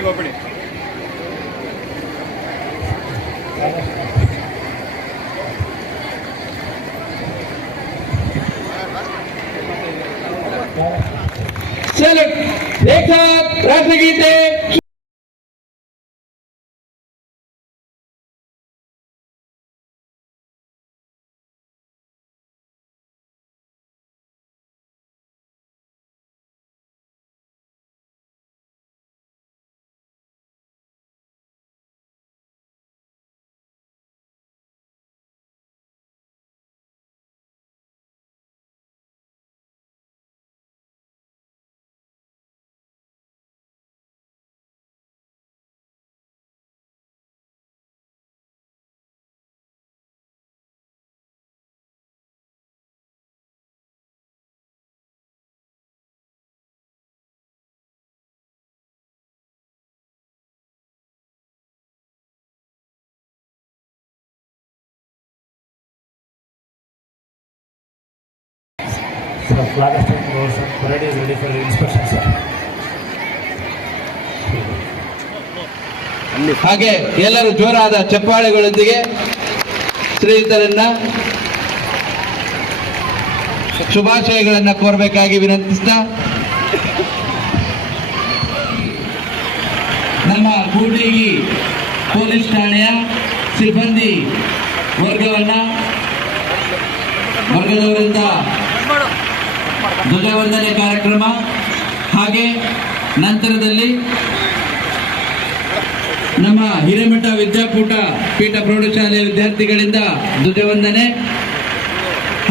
Selamat menikmati. ಹಾಗೆ ಎಲ್ಲರೂ ಜೋರಾದ ಚಪ್ಪಾಳೆಗಳೊಂದಿಗೆ ಶ್ರೀಯುತರನ್ನ ಶುಭಾಶಯಗಳನ್ನ ಕೋರಬೇಕಾಗಿ ವಿನಂತಿಸ್ತಾ ನಮ್ಮ ಕೂಡಿಗಿ ಪೊಲೀಸ್ ಠಾಣೆಯ ಸಿಬ್ಬಂದಿ ವರ್ಗವನ್ನ, ವರ್ಗದವರಿಂದ ಧ್ವಜವಂದನೆ ಕಾರ್ಯಕ್ರಮ ಹಾಗೆ ನಂತರದಲ್ಲಿ ನಮ್ಮ ಹಿರೇಮಠ ವಿದ್ಯಾಪೀಠ ಪೀಠ ಪ್ರೌಢಶಾಲೆಯ ವಿದ್ಯಾರ್ಥಿಗಳಿಂದ ಧ್ವಜವಂದನೆ.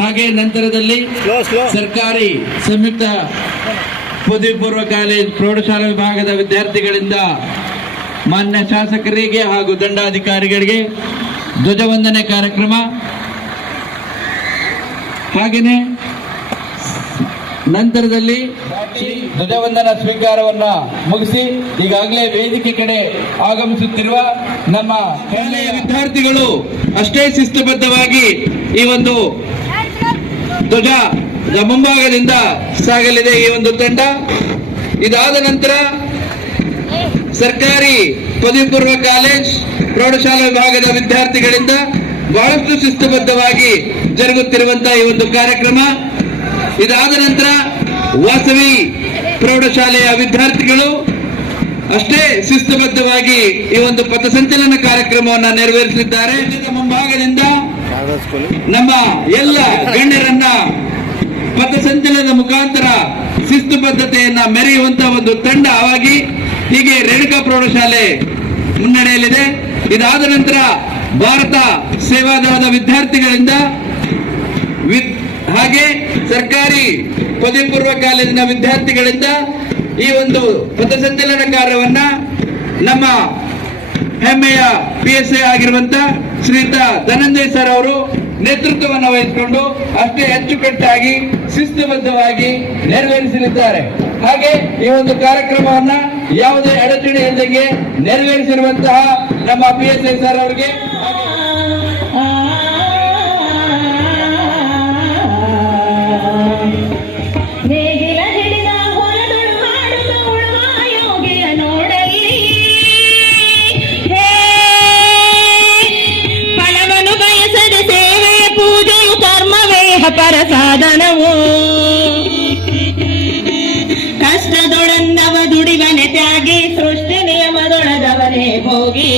ಹಾಗೆ ನಂತರದಲ್ಲಿ ಸರ್ಕಾರಿ ಸಂಯುಕ್ತ ಪದವಿ ಪೂರ್ವ ಕಾಲೇಜ್ ಪ್ರೌಢಶಾಲಾ ವಿಭಾಗದ ವಿದ್ಯಾರ್ಥಿಗಳಿಂದ ಮಾನ್ಯ ಶಾಸಕರಿಗೆ ಹಾಗೂ ದಂಡಾಧಿಕಾರಿಗಳಿಗೆ ಧ್ವಜವಂದನೆ ಕಾರ್ಯಕ್ರಮ. ಹಾಗೆಯೇ ನಂತರದಲ್ಲಿ ಧ್ವಜವಂದನ ಸ್ವೀಕಾರವನ್ನ ಮುಗಿಸಿ ಈಗಾಗಲೇ ವೇದಿಕೆ ಕಡೆ ಆಗಮಿಸುತ್ತಿರುವ ನಮ್ಮ ಶಾಲೆಯ ವಿದ್ಯಾರ್ಥಿಗಳು ಅಷ್ಟೇ ಶಿಸ್ತುಬದ್ಧವಾಗಿ ಈ ಒಂದು ಧ್ವಜ ಮುಂಭಾಗದಿಂದ ಸಾಗಲಿದೆ ಈ ಒಂದು ತಂಡ. ಇದಾದ ನಂತರ ಸರ್ಕಾರಿ ಪದವಿ ಪೂರ್ವ ಕಾಲೇಜ್ ಪ್ರೌಢಶಾಲಾ ವಿಭಾಗದ ವಿದ್ಯಾರ್ಥಿಗಳಿಂದ ಬಹಳಷ್ಟು ಶಿಸ್ತುಬದ್ಧವಾಗಿ ಜರುಗುತ್ತಿರುವಂತಹ ಈ ಒಂದು ಕಾರ್ಯಕ್ರಮ. ಇದಾದ ನಂತರ ವಾಸವಿ ಪ್ರೌಢಶಾಲೆಯ ವಿದ್ಯಾರ್ಥಿಗಳು ಅಷ್ಟೇ ಶಿಸ್ತುಬದ್ಧವಾಗಿ ಈ ಒಂದು ಪಥಸಂಚಲನ ಕಾರ್ಯಕ್ರಮವನ್ನ ನೆರವೇರಿಸಲಿದ್ದಾರೆ. ಮುಂಭಾಗದಿಂದ ನಮ್ಮ ಎಲ್ಲ ಗಣ್ಯರನ್ನ ಪಥಸಂಚಲನದ ಮುಖಾಂತರ ಶಿಸ್ತುಬದ್ಧತೆಯನ್ನ ಮೆರೆಯುವಂತಹ ಒಂದು ತಂಡವಾಗಿ ಹೀಗೆ ರೇಣುಕಾ ಪ್ರೌಢಶಾಲೆ ಮುನ್ನಡೆಯಲಿದೆ ಇದಾದ ನಂತರ ಭಾರತ ಸೇವಾದಳದ ವಿದ್ಯಾರ್ಥಿಗಳಿಂದ ವಿದ್- ಹಾಗೆ ಸರ್ಕಾರಿ ಪದವಿ ಪೂರ್ವ ಕಾಲೇಜಿನ ವಿದ್ಯಾರ್ಥಿಗಳಿಂದ ಈ ಒಂದು ಪಥಸಂಚಲನ ಕಾರ್ಯವನ್ನ ನಮ್ಮ ಹೆಮ್ಮೆಯ ಪಿ ಎಸ್ ಐ ಆಗಿರುವಂತ ಶ್ರೀಯುತ ಧನಂಜಯ್ ಸರ್ ಅವರು ನೇತೃತ್ವವನ್ನು ವಹಿಸಿಕೊಂಡು ಅಷ್ಟೇ ಅಚ್ಚುಕಟ್ಟಾಗಿ ಶಿಸ್ತುಬದ್ಧವಾಗಿ ನೆರವೇರಿಸಲಿದ್ದಾರೆ. ಹಾಗೆ ಈ ಒಂದು ಕಾರ್ಯಕ್ರಮವನ್ನ ಯಾವುದೇ ಅಡಚಣೆ ಇಲ್ಲದಂಗೆ ನೆರವೇರಿಸಿರುವಂತಹ ನಮ್ಮ ಪಿ ಎಸ್ ಐ ಸರ್ ಅವರಿಗೆ ಪರ ಸಾಧನವು. ಕಷ್ಟದೊಡನ್ನವ ದುಡಿವನೆ ತ್ಯಾಗಿ ಸೃಷ್ಟಿ ನಿಯಮದೊಳಗವನೇ ಹೋಗಿ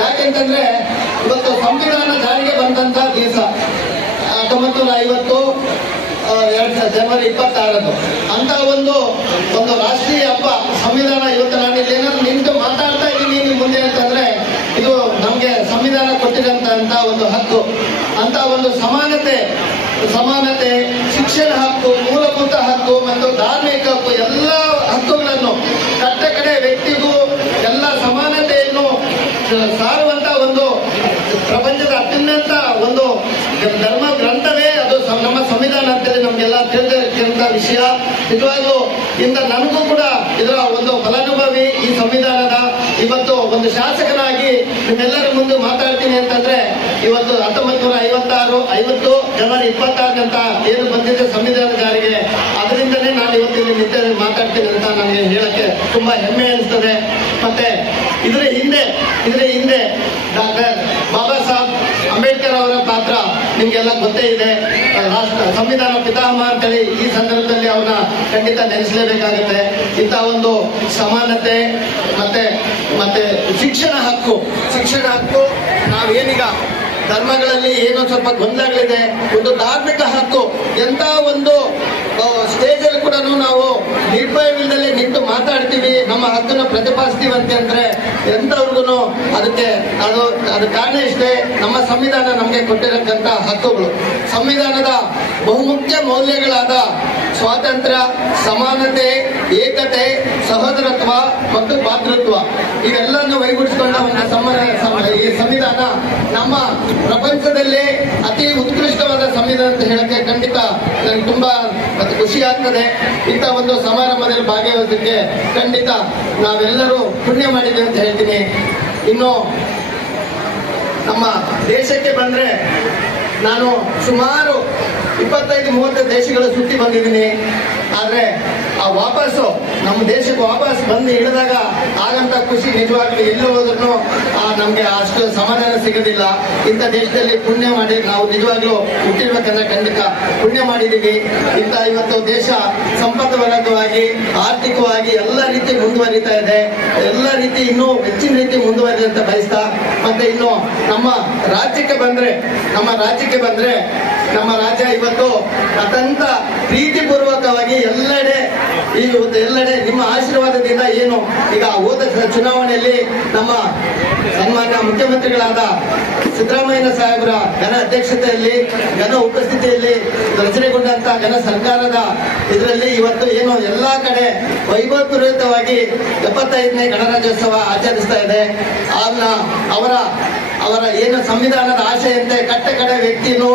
ಯಾಕೆಂತಂದ್ರೆ ಇವತ್ತು ಸಂವಿಧಾನ ಜಾರಿಗೆ ಬಂದಂತ ದಿವಸ, ಹತ್ತೊಂಬತ್ತು ನೂರ ಐವತ್ತು ಎರಡ್ ಜನವರಿ ಇಪ್ಪತ್ತಾರದು ಅಂತ ಒಂದು ಒಂದು ರಾಷ್ಟ್ರೀಯ ಹಬ್ಬ, ಸಂವಿಧಾನ ಇವತ್ತು ನಾನು ಇಲ್ಲಿ ಏನಾದ್ರು ನಿಂತು ಮಾತಾಡ್ತಾ ಇದ್ದೀನಿ ಮುಂದೆ ಅಂತಂದ್ರೆ, ಇದು ನಮ್ಗೆ ಸಂವಿಧಾನ ಕೊಟ್ಟಿರಂತ ಒಂದು ಹಕ್ಕು. ಅಂತ ಒಂದು ಸಮಾನತೆ ಸಮಾನತೆ, ಶಿಕ್ಷಣ ಹಕ್ಕು, ಮೂಲಭೂತ ಹಕ್ಕು ಮತ್ತು ಧಾರ್ಮಿಕ ಹಕ್ಕು, ಎಲ್ಲ ಹಕ್ಕುಗಳನ್ನು ಕಟ್ಟ ಕಡೆ ವ್ಯಕ್ತಿಗೂ ಎಲ್ಲ ಸಮಾನತೆಯನ್ನು ಸಾರುವಂತ ಒಂದು ಅತ್ಯುನ್ನತ ಒಂದು ಧರ್ಮ ಗ್ರಂಥವೇ ಅದು ನಮ್ಮ ಸಂವಿಧಾನ ಅಂತೇಳಿ ನಮ್ಗೆಲ್ಲ ತಿಳಿದಿರತಕ್ಕಂತ ವಿಷಯ. ನಿಜವಾಗ್ಲೂ ಇಂದ ನನಗೂ ಕೂಡ ಇದರ ಒಂದು ಫಲಾನುಭವಿ ಈ ಸಂವಿಧಾನದ ಇವತ್ತು ಒಂದು ಶಾಸಕನಾಗಿ ನಿಮ್ಮೆಲ್ಲರ ಮುಂದೆ ಮಾತಾಡ್ತೀನಿ ಅಂತಂದ್ರೆ ಇವತ್ತು ಹತ್ತೊಂಬತ್ತು ನೂರ ಐವತ್ತಾರು ಐವತ್ತು, ಜನವರಿ ಇಪ್ಪತ್ತಾರರಂತ ಏನು ಬಂದಿದೆ ಸಂವಿಧಾನ ಜಾರಿಗೆ, ಅದರಿಂದನೇ ನಾನು ಇವತ್ತು ಇಲ್ಲಿ ನಿಂತ ಮಾತಾಡ್ತೀನಿ ಅಂತ ನನಗೆ ಹೇಳಕ್ಕೆ ತುಂಬಾ ಹೆಮ್ಮೆ ಅನಿಸ್ತದೆ. ಮತ್ತೆ ಇದರ ಹಿಂದೆ ಇದರ ಹಿಂದೆ ಡಾಕ್ಟರ್ ಬಾಬಾ ನಿಮ್ಗೆಲ್ಲ ಗೊತ್ತೇ ಇದೆ. ರಾಷ್ಟ್ರ ಸಂವಿಧಾನ ಪಿತಾಮಹ ಅಂತೇಳಿ ಈ ಸಂದರ್ಭದಲ್ಲಿ ಅವನ್ನ ಖಂಡಿತ ನೆನೆಸಲೇಬೇಕಾಗುತ್ತೆ. ಇಂಥ ಒಂದು ಸಮಾನತೆ ಮತ್ತೆ ಮತ್ತೆ ಶಿಕ್ಷಣ ಹಕ್ಕು ಶಿಕ್ಷಣ ಹಕ್ಕು ನಾವೇನೀಗ ಧರ್ಮಗಳಲ್ಲಿ ಏನೋ ಸ್ವಲ್ಪ ಗೊಂದಲಗಳಿದೆ, ಒಂದು ಧಾರ್ಮಿಕ ಹಕ್ಕು, ಎಂಥ ಒಂದು ಸ್ಟೇಜ್ ಅಲ್ಲಿ ಕೂಡ ನಾವು ನಿರ್ಭಯವಿಲ್ಲದೆ ನಿಂತು ಮಾತಾಡ್ತೀವಿ, ನಮ್ಮ ಹಕ್ಕನ್ನು ಪ್ರತಿಪಾದಿಸ್ತೀವಿ ಅಂತಂದ್ರೆ ಎಂತವ್ರಿಗೂ ಅದಕ್ಕೆ ಅದು ಕಾರಣ ಇಷ್ಟೇ, ನಮ್ಮ ಸಂವಿಧಾನ ನಮಗೆ ಕೊಟ್ಟಿರತಕ್ಕಂತ ಹಕ್ಕುಗಳು. ಸಂವಿಧಾನದ ಬಹುಮುಖ್ಯ ಮೌಲ್ಯಗಳಾದ ಸ್ವಾತಂತ್ರ್ಯ, ಸಮಾನತೆ, ಏಕತೆ, ಸಹೋದರತ್ವ ಮತ್ತು ಭಾತೃತ್ವ, ಇವೆಲ್ಲವನ್ನು ವೈಗೂಡಿಸಿಕೊಂಡ ಒಂದು ಸಂವಿಧಾನ ನಮ್ಮ ಪ್ರಪಂಚದಲ್ಲೇ ಅತಿ ಉತ್ಕೃಷ್ಟವಾದ ಸಂವಿಧಾನ ಅಂತ ಹೇಳಕ್ಕೆ ಖಂಡಿತ ನನಗೆ ತುಂಬಾ ಖುಷಿ ಆಗ್ತದೆ. ಇಂಥ ಒಂದು ಸಮಾರಂಭದಲ್ಲಿ ಭಾಗವಹಿಸೋದಕ್ಕೆ ಖಂಡಿತ ನಾವೆಲ್ಲರೂ ಪುಣ್ಯ ಮಾಡಿದ್ದೇವೆ ಅಂತ ಹೇಳ್ತೀನಿ. ಇನ್ನು ನಮ್ಮ ದೇಶಕ್ಕೆ ಬಂದ್ರೆ ನಾನು ಸುಮಾರು ಇಪ್ಪತ್ತೈದು ಮೂವತ್ತು ದೇಶಗಳು ಸುತ್ತಿ ಬಂದಿದ್ದೀನಿ. ಆದ್ರೆ ಆ ವಾಪಸ್ಸು ನಮ್ಮ ದೇಶಕ್ಕೆ ವಾಪಸ್ ಬಂದು ಇಳಿದಾಗ ಆಗಂತ ಖುಷಿ ನಿಜವಾಗ್ಲೂ ಎಲ್ಲಿ ಆ, ನಮ್ಗೆ ಅಷ್ಟು ಸಮಾಧಾನ ಸಿಗೋದಿಲ್ಲ. ಇಂಥ ದೇಶದಲ್ಲಿ ಪುಣ್ಯ ಮಾಡಿ ನಾವು ನಿಜವಾಗ್ಲೂ ಹುಟ್ಟಿರ್ಬೇಕಂದ್ರೆ ಖಂಡಿತ ಪುಣ್ಯ ಮಾಡಿದೀವಿ ಇಂಥ ಇವತ್ತು ದೇಶ ಸಂಪದ್ಭರಿತವಾಗಿ ಆರ್ಥಿಕವಾಗಿ ಎಲ್ಲ ರೀತಿ ಮುಂದುವರಿತಾ ಇದೆ. ಎಲ್ಲ ರೀತಿ ಇನ್ನೂ ಹೆಚ್ಚಿನ ರೀತಿ ಮುಂದುವರಿದಂತ ಬಯಸ್ತಾ, ಮತ್ತೆ ಇನ್ನು ನಮ್ಮ ರಾಜ್ಯಕ್ಕೆ ಬಂದ್ರೆ, ನಮ್ಮ ರಾಜ್ಯಕ್ಕೆ ಬಂದ್ರೆ ನಮ್ಮ ರಾಜ್ಯ ಇವತ್ತು ಅತ್ಯಂತ ಪ್ರೀತಿಪೂರ್ವಕವಾಗಿ ಎಲ್ಲೆಡೆ ಈ ಒಂದು ಎಲ್ಲೆಡೆ ನಿಮ್ಮ ಆಶೀರ್ವಾದದಿಂದ ಏನು? ಈಗ ಹೋದ ಚುನಾವಣೆಯಲ್ಲಿ ನಮ್ಮ ಸನ್ಮಾನ್ಯ ಮುಖ್ಯಮಂತ್ರಿಗಳಾದ ಸಿದ್ದರಾಮಯ್ಯ ಸಾಹೇಬರ ಘನ ಅಧ್ಯಕ್ಷತೆಯಲ್ಲಿ, ಘನ ಉಪಸ್ಥಿತಿಯಲ್ಲಿ ರಚನೆಗೊಂಡಂತ ಘನ ಸರ್ಕಾರದ ಇದರಲ್ಲಿ ಇವತ್ತು ಏನು ಎಲ್ಲಾ ಕಡೆ ವೈಭವಪೂರಿತವಾಗಿ ಎಪ್ಪತ್ತೈದನೇ ಗಣರಾಜ್ಯೋತ್ಸವ ಆಚರಿಸ್ತಾ ಇದೆ. ಅವರ ಅವರ ಏನು ಸಂವಿಧಾನದ ಆಶೆಯಂತೆ ಕಟ್ಟ ಕಡೆ ವ್ಯಕ್ತಿಯನ್ನು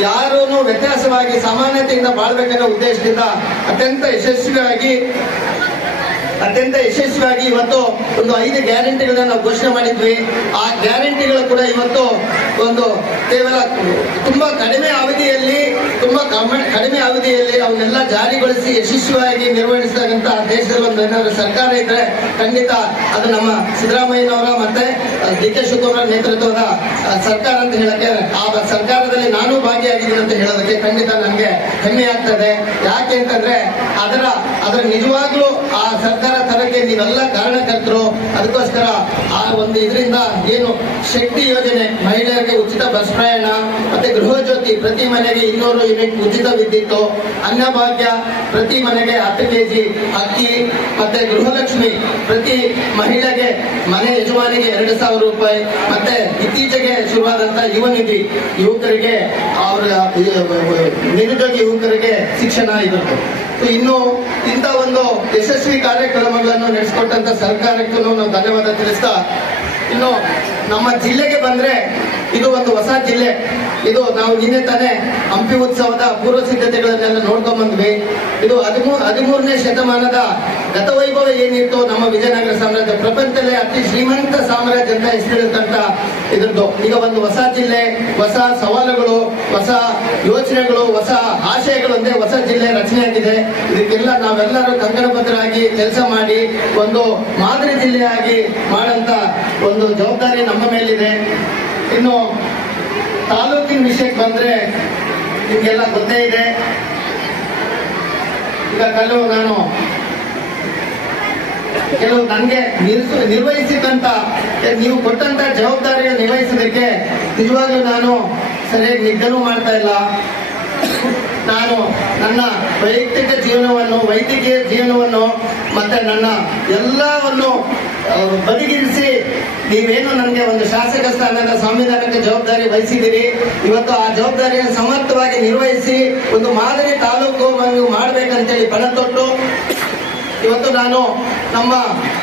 ಯಾರೂ ವ್ಯತ್ಯಾಸವಾಗಿ ಸಮಾನತೆಯಿಂದ ಬಾಳ್ಬೇಕನ್ನೋ ಉದ್ದೇಶದಿಂದ ಅತ್ಯಂತ ಯಶಸ್ವಿಯಾಗಿ ಅತ್ಯಂತ ಯಶಸ್ವಿಯಾಗಿ ಇವತ್ತು ಒಂದು ಐದು ಗ್ಯಾರಂಟಿಗಳನ್ನ ನಾವು ಘೋಷಣೆ ಮಾಡಿದ್ವಿ. ಆ ಗ್ಯಾರಂಟಿಗಳು ಕೂಡ ಇವತ್ತು ಒಂದು ಕೇವಲ ತುಂಬಾ ಕಡಿಮೆ ಅವಧಿಯಲ್ಲಿ, ತುಂಬಾ ಕಡಿಮೆ ಅವಧಿಯಲ್ಲಿ ಅವನ್ನೆಲ್ಲ ಜಾರಿಗೊಳಿಸಿ ಯಶಸ್ವಿಯಾಗಿ ನಿರ್ವಹಿಸಿದಂತ ದೇಶದಲ್ಲಿ ಒಂದು ಏನಾದ್ರು ಸರ್ಕಾರ ಇದ್ರೆ ಖಂಡಿತ ಅದು ನಮ್ಮ ಸಿದ್ದರಾಮಯ್ಯನವರ ಮತ್ತೆ ಡಿ ಕೆ ಶಿವಕುಮಾರ್ ನೇತೃತ್ವದ ಸರ್ಕಾರ ಅಂತ ಹೇಳಕ್ಕೆ ಆ ಸರ್ಕಾರದಲ್ಲಿ ನಾನು ಭಾಗಿಯಾಗಿದ್ದೀನಿ ಅಂತ ಹೇಳೋದಕ್ಕೆ ಖಂಡಿತ ನನಗೆ ಹೆಮ್ಮೆ ಆಗ್ತದೆ. ಯಾಕೆ ಅಂತಂದ್ರೆ ಅದರ ಅದರ ನಿಜವಾಗ್ಲೂ ಆ ಸರ್ಕಾರ ತರಕ್ಕೆ ನೀವೆಲ್ಲ ಕಾರಣಕರ್ತರು. ಅದಕ್ಕೋಸ್ಕರ ಆ ಒಂದು ಇದರಿಂದ ಏನು ಶಕ್ತಿ ಯೋಜನೆ ಮಹಿಳೆಯರಿಗೆ ಉಚಿತ ಬಸ್ ಪ್ರಯಾಣ, ಮತ್ತೆ ಗೃಹ ಜ್ಯೋತಿ ಪ್ರತಿ ಮನೆಗೆ ಇನ್ನೂರು ಯೂನಿಟ್ ಉಚಿತ ವಿದ್ಯುತ್, ಅನ್ನಭಾಗ್ಯ ಪ್ರತಿ ಮನೆಗೆ ಹತ್ತು ಕೆಜಿ ಅಕ್ಕಿ ಮತ್ತೆ ಗೃಹಲಕ್ಷ್ಮಿ ಪ್ರತಿ ಮಹಿಳೆಗೆ ಮನೆ ಯಜಮಾನಿಗೆ ಎರಡು ಸಾವಿರ ರೂಪಾಯಿ, ಮತ್ತೆ ಇತ್ತೀಚೆಗೆ ಶುರುವಾದಂತ ಯುವ ನಿಧಿ ಯುವಕರಿಗೆ ಅವರ ನಿರುದ್ಯೋಗಿ ಯುವಕರಿಗೆ ಶಿಕ್ಷಣ ಇರುತ್ತೆ. ಇನ್ನು ಇಂಥ ಒಂದು ಯಶಸ್ವಿ ಕಾರ್ಯಕ್ರಮಗಳನ್ನು ನಡೆಸಿಕೊಟ್ಟಂತ ಸರ್ಕಾರಕ್ಕೂ ನಾವು ಧನ್ಯವಾದ ತಿಳಿಸ್ತಾ, ಇನ್ನು ನಮ್ಮ ಜಿಲ್ಲೆಗೆ ಬಂದ್ರೆ ಇದು ಒಂದು ಹೊಸ ಜಿಲ್ಲೆ. ಇದು ನಾವು ನಿನ್ನೆ ತಾನೇ ಹಂಪಿ ಉತ್ಸವದ ಪೂರ್ವ ಸಿದ್ಧತೆಗಳನ್ನೆಲ್ಲ ನೋಡ್ಕೊಂಡ್ ಬಂದ್ವಿ. ಇದು ಹದಿಮೂರು ಹದಿಮೂರನೇ ಶತಮಾನದ ಗತವೈಭವ ಏನಿತ್ತು ನಮ್ಮ ವಿಜಯನಗರ ಸಾಮ್ರಾಜ್ಯ ಪ್ರಪಂಚದಲ್ಲೇ ಅತಿ ಶ್ರೀಮಂತ ಸಾಮ್ರಾಜ್ಯ ಅಂತ ಹೆಸರಿಡುತ್ತಂತ ಇದ್ರದ್ದು. ಈಗ ಒಂದು ಹೊಸ ಜಿಲ್ಲೆ, ಹೊಸ ಸವಾಲುಗಳು, ಹೊಸ ಯೋಚನೆಗಳು, ಹೊಸ ಆಶಯಗಳು ಅಂದ್ರೆ ಹೊಸ ಜಿಲ್ಲೆ ರಚನೆಯಾಗಿದೆ ಇದಕ್ಕೆಲ್ಲ ನಾವೆಲ್ಲರೂ ಕಂಕಣಬದ್ಧರಾಗಿ ಕೆಲಸ ಮಾಡಿ ಒಂದು ಮಾದರಿ ಜಿಲ್ಲೆಯಾಗಿ ಮಾಡಂತ ಒಂದು ಜವಾಬ್ದಾರಿ ನಮ್ಮ ಮೇಲಿದೆ. ಇನ್ನು ತಾಲೂಕಿನ ವಿಷಯಕ್ಕೆ ಬಂದ್ರೆ ನಿಮ್ಗೆಲ್ಲ ಗೊತ್ತೇ ಇದೆ. ಈಗ ಕಲ್ಲು ನಾನು ಕೆಲವು ನನಗೆ ನಿರ್ವಹಿಸಿದಂತ ನೀವು ಕೊಟ್ಟಂತ ಜವಾಬ್ದಾರಿಯನ್ನು ನಿರ್ವಹಿಸೋದಕ್ಕೆ ನಿಜವಾಗ್ಲೂ ನಾನು ಸರಿಯಾಗಿ ನಿದ್ದೆನೂ ಮಾಡ್ತಾ ಇಲ್ಲ. ನಾನು ನನ್ನ ವೈಯಕ್ತಿಕ ಜೀವನವನ್ನು, ವೈದ್ಯಕೀಯ ಜೀವನವನ್ನು, ಮತ್ತೆ ನನ್ನ ಎಲ್ಲವನ್ನು ಬದಿಗಿರಿಸಿ ನೀವೇನು ನನಗೆ ಒಂದು ಶಾಸಕ ಸ್ಥಾನದ ಸಂವಿಧಾನಕ್ಕೆ ಜವಾಬ್ದಾರಿ ವಹಿಸಿದ್ದೀರಿ? ಇವತ್ತು ಆ ಜವಾಬ್ದಾರಿಯನ್ನು ಸಮರ್ಥವಾಗಿ ನಿರ್ವಹಿಸಿ ಒಂದು ಮಾದರಿ ತಾಲೂಕು ಮಾಡಬೇಕಂತೇಳಿ ಪಣ ತೊಟ್ಟು ಇವತ್ತು ನಾನು ನಮ್ಮ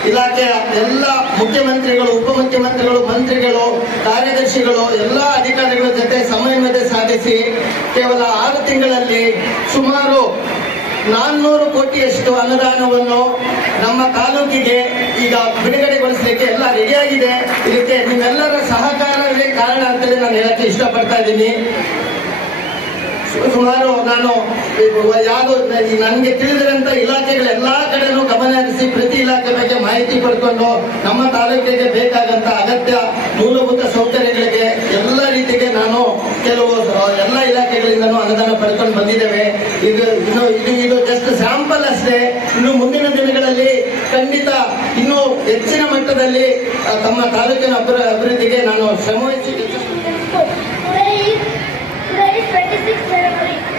ಇಲಾಖೆಯ ಎಲ್ಲ ಮುಖ್ಯಮಂತ್ರಿಗಳು, ಉಪಮುಖ್ಯಮಂತ್ರಿಗಳು, ಮಂತ್ರಿಗಳು, ಕಾರ್ಯದರ್ಶಿಗಳು, ಎಲ್ಲ ಅಧಿಕಾರಿಗಳ ಜೊತೆ ಸಮನ್ವಯತೆ ಸಾಧಿಸಿ ಕೇವಲ ಆರು ತಿಂಗಳಲ್ಲಿ ಸುಮಾರು ನಾನ್ನೂರು ಕೋಟಿಯಷ್ಟು ಅನುದಾನವನ್ನು ನಮ್ಮ ತಾಲೂಕಿಗೆ ಈಗ ಬಿಡುಗಡೆಗೊಳಿಸಲಿಕ್ಕೆ ಎಲ್ಲ ರೆಡಿಯಾಗಿದೆ ಇದಕ್ಕೆ ನಿಮ್ಮೆಲ್ಲರ ಸಹಕಾರವೇ ಕಾರಣ ಅಂತೇಳಿ ನಾನು ಹೇಳಕ್ಕೆ ಇಷ್ಟಪಡ್ತಾ ಇದ್ದೀನಿ. ಸುಮಾರು ನಾನು ಯಾವುದು ನನಗೆ ತಿಳಿದಿರಂತ ಇಲಾಖೆಗಳೆಲ್ಲ ಕಡೆನೂ ಗಮನ ಹರಿಸಿ ಪ್ರತಿ ಇಲಾಖೆ ಬಗ್ಗೆ ಮಾಹಿತಿ ಪಡ್ಕೊಂಡು ನಮ್ಮ ತಾಲೂಕಿಗೆ ಬೇಕಾದಂತ ಅಗತ್ಯ ಮೂಲಭೂತ ಸೌಕರ್ಯಗಳಿಗೆ ಎಲ್ಲ ರೀತಿಗೆ ನಾನು ಕೆಲವು ಎಲ್ಲ ಇಲಾಖೆಗಳಿಂದನೂ ಅನುದಾನ ಪಡ್ಕೊಂಡು ಬಂದಿದ್ದೇವೆ. ಇದು ಇನ್ನು ಇದು ಇದು ಜಸ್ಟ್ ಸ್ಯಾಂಪಲ್ ಅಷ್ಟೇ. ಇನ್ನು ಮುಂದಿನ ದಿನಗಳಲ್ಲಿ ಖಂಡಿತ ಇನ್ನೂ ಹೆಚ್ಚಿನ ಮಟ್ಟದಲ್ಲಿ ತಮ್ಮ ತಾಲೂಕಿನ ಅಭಿವೃ- ಅಭಿವೃದ್ಧಿಗೆ ನಾನು ಶ್ರಮವಹಿಸಿ ಕೆಲಸ Today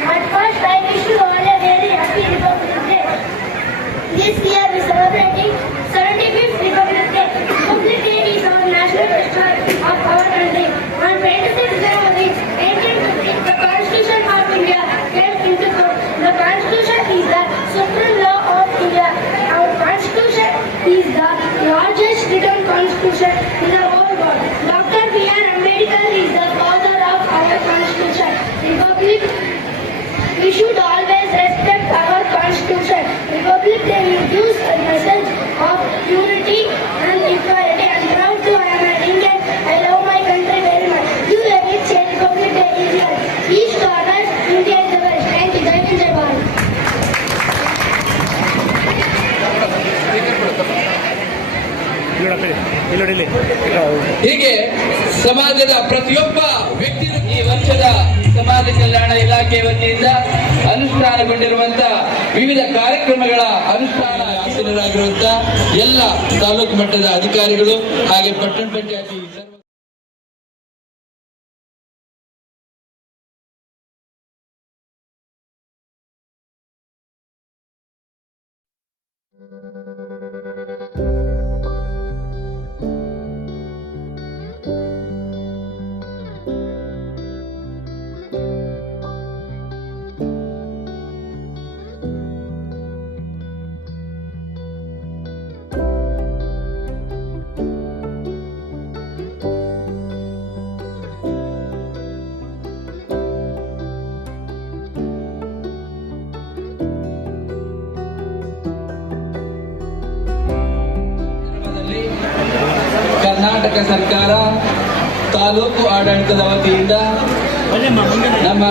ಹೀಗೆ ಸಮಾಜದ ಪ್ರತಿಯೊಬ್ಬ ವ್ಯಕ್ತಿ ಈ ವರ್ಷದ ಸಮಾಜ ಕಲ್ಯಾಣ ಇಲಾಖೆ ವತಿಯಿಂದ ಅನುಷ್ಠಾನಗೊಂಡಿರುವಂತ ವಿವಿಧ ಕಾರ್ಯಕ್ರಮಗಳ ಅನುಷ್ಠಾನ ಗಣ್ಯರಾಗಿರುವಂತ ಎಲ್ಲ ತಾಲೂಕು ಮಟ್ಟದ ಅಧಿಕಾರಿಗಳು ಹಾಗೆ ಪಟ್ಟಣ ಪಂಚಾಯತಿ Thank ಕಾರ್ಯಕ್ರಮದಲ್ಲಿ ಕರ್ನಾಟಕ ಸರ್ಕಾರ ತಾಲೂಕು ಆಡಳಿತದ ವತಿಯಿಂದ ನಮ್ಮ